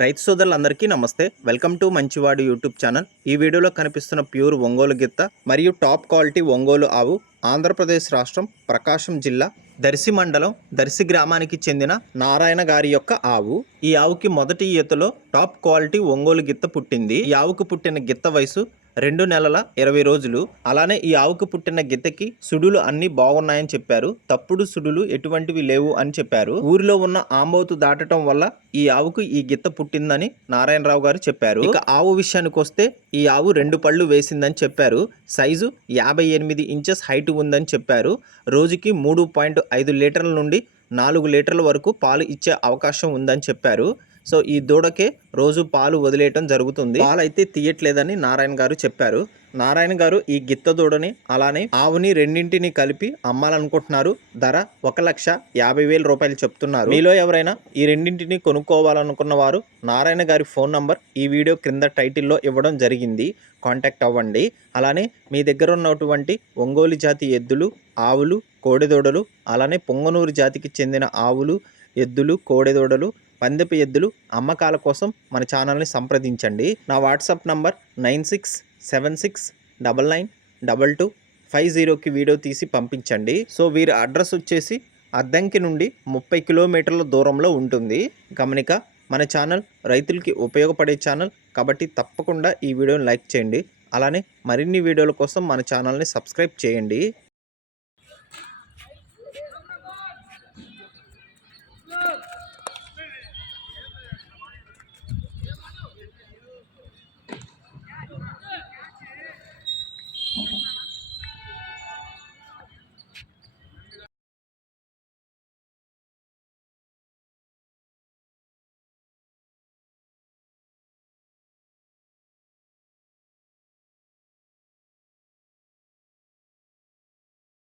రైతు సోదరులందరికీ నమస్తే. వెల్కమ్ టు మంచివాడు యూట్యూబ్ ఛానల్. ఈ వీడియోలో కనిపిస్తున్న ప్యూర్ ఒంగోలు గిత్త మరియు టాప్ క్వాలిటీ ఒంగోలు ఆవు ఆంధ్రప్రదేశ్ రాష్ట్రం ప్రకాశం జిల్లా దర్శి మండలం దర్శి గ్రామానికి చెందిన నారాయణ గారి యొక్క ఆవు. ఈ ఆవుకి మొదటి ఈతలో టాప్ క్వాలిటీ ఒంగోలు గిత్త పుట్టింది. ఈ ఆవుకు పుట్టిన గిత్త వయసు 2 నెలల 20 రోజులు. అలానే ఈ ఆవుకు పుట్టిన గిత్తకి సుడులు అన్ని బాగున్నాయని చెప్పారు. తప్పుడు సుడులు ఎటువంటివి లేవు అని చెప్పారు. ఊరిలో ఉన్న ఆంబోతు దాటడం వల్ల ఈ ఆవుకు ఈ గిత్త పుట్టిందని నారాయణరావు గారు చెప్పారు. ఇక ఆవు విషయానికి వస్తే ఈ ఆవు 2 పళ్ళు వేసిందని చెప్పారు. సైజు 58 ఇంచెస్ హైట్ ఉందని చెప్పారు. రోజుకి 3.5 లీటర్ల నుండి 4 లీటర్ల వరకు పాలు ఇచ్చే అవకాశం ఉందని చెప్పారు. సో ఈ దూడకే రోజు పాలు వదిలేయటం జరుగుతుంది. పాలు అయితే తీయట్లేదని నారాయణ గారు చెప్పారు. నారాయణ గారు ఈ గిత్త దూడని అలానే ఆవుని రెండింటిని కలిపి అమ్మాలనుకుంటున్నారు. ధర 1,50,000 రూపాయలు చెప్తున్నారు. మీలో ఎవరైనా ఈ రెండింటిని కొనుక్కోవాలనుకున్న వారు నారాయణ గారి ఫోన్ నంబర్ ఈ వీడియో క్రింద టైటిల్లో ఇవ్వడం జరిగింది. కాంటాక్ట్ అవ్వండి. అలానే మీ దగ్గర ఉన్నటువంటి ఒంగోలు జాతి ఎద్దులు, ఆవులు, కోడెదూడలు, అలానే పొంగనూరు జాతికి చెందిన ఆవులు, ఎద్దులు, కోడెదూడలు, పందెపు ఎద్దులు అమ్మకాల కోసం మన ఛానల్ని సంప్రదించండి. నా వాట్సాప్ నంబర్ 9676992250కి వీడియో తీసి పంపించండి. సో వీరి అడ్రస్ వచ్చేసి అద్దంకి నుండి 30 కిలోమీటర్ల దూరంలో ఉంటుంది. గమనిక, మన ఛానల్ రైతులకి ఉపయోగపడే ఛానల్ కాబట్టి తప్పకుండా ఈ వీడియోని లైక్ చేయండి. అలానే మరిన్ని వీడియోల కోసం మన ఛానల్ని సబ్స్క్రైబ్ చేయండి.